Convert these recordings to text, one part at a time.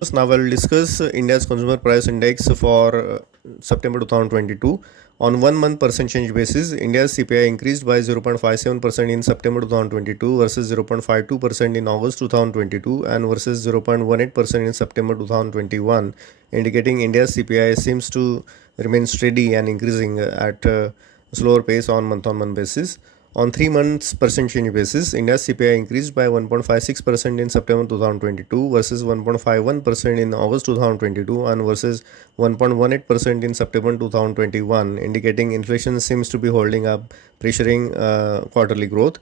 Now I will discuss India's consumer price index for September 2022. On 1 month percent change basis, India's CPI increased by 0.57% in September 2022 versus 0.52% in August 2022 and versus 0.18% in September 2021, indicating India's CPI seems to remain steady and increasing at a slower pace on month basis. On 3 months percent change basis, India's CPI increased by 1.56% in September 2022 versus 1.51% in August 2022 and versus 1.18% in September 2021, indicating inflation seems to be holding up, pressuring quarterly growth.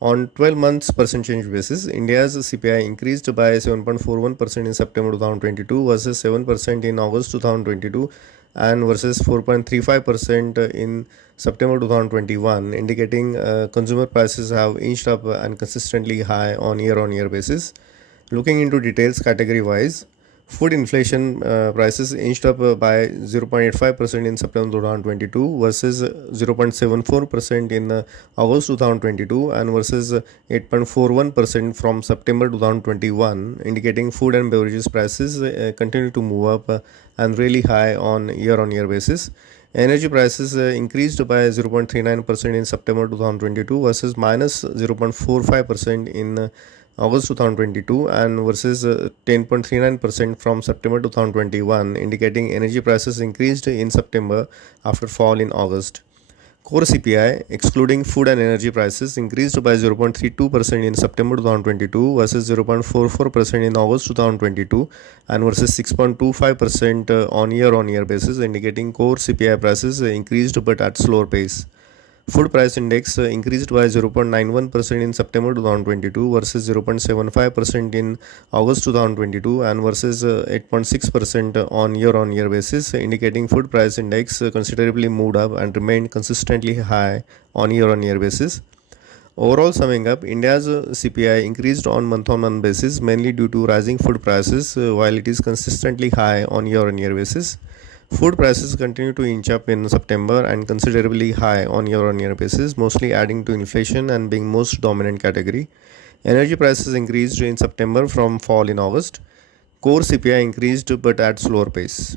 On 12 months percent change basis, India's CPI increased by 7.41% in September 2022 versus 7% in August 2022 and versus 4.35% in September 2021, indicating consumer prices have inched up and consistently high on year basis. Looking into details category wise, food inflation prices inched up by 0.85% in September 2022 versus 0.74% in August 2022 and versus 8.41% from September 2021, indicating food and beverages prices continue to move up and really high on year basis. Energy prices increased by 0.39% in September 2022 versus minus 0.45% in August 2022 and versus 10.39% from September 2021, indicating energy prices increased in September after fall in August. Core CPI, excluding food and energy prices, increased by 0.32% in September 2022 versus 0.44% in August 2022 and versus 6.25% on year basis, indicating core CPI prices increased but at slower pace. Food price index increased by 0.91% in September 2022 versus 0.75% in August 2022 and versus 8.6% on year basis, indicating food price index considerably moved up and remained consistently high on year basis. Overall, summing up, India's CPI increased on month basis mainly due to rising food prices, while it is consistently high on year basis. Food prices continue to inch up in September and considerably high on year basis, mostly adding to inflation and being most dominant category. Energy prices increased in September from fall in August. Core CPI increased but at slower pace.